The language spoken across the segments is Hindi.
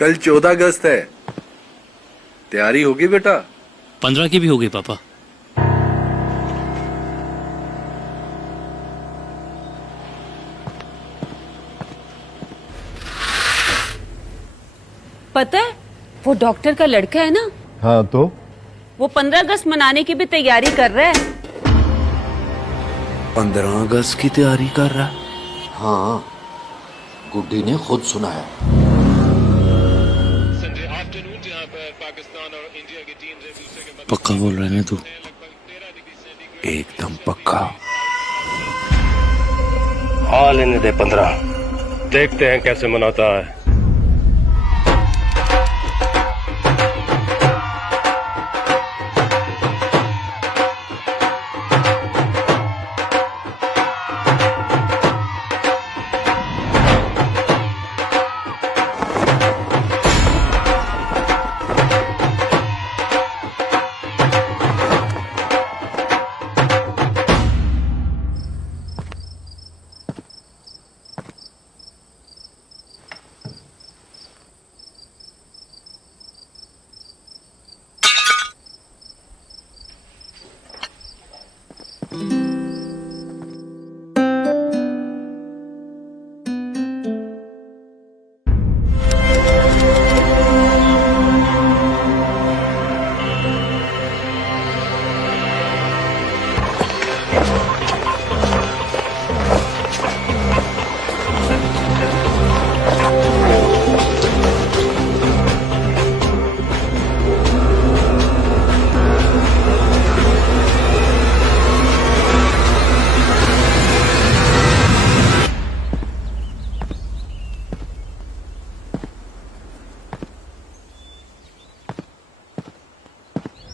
कल 14 अगस्त है, तैयारी होगी बेटा? 15 की भी हो गई पापा। पता है वो डॉक्टर का लड़का है ना, हाँ तो वो 15 अगस्त मनाने की भी तैयारी कर रहा है। 15 अगस्त की तैयारी कर रहा है? हाँ, गुड्डी ने खुद सुना है। पक्का बोल रहे हैं तू? एकदम पक्का। हाँ लेने दे 15, देखते हैं कैसे मनाता है।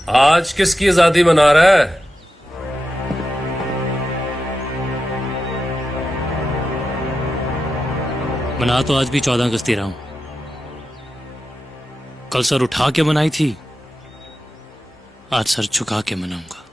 आज किसकी आजादी मना रहा है? मना तो आज भी 14 अगस्त ही रहा हूं। कल सर उठा के मनाई थी, आज सर झुका के मनाऊंगा।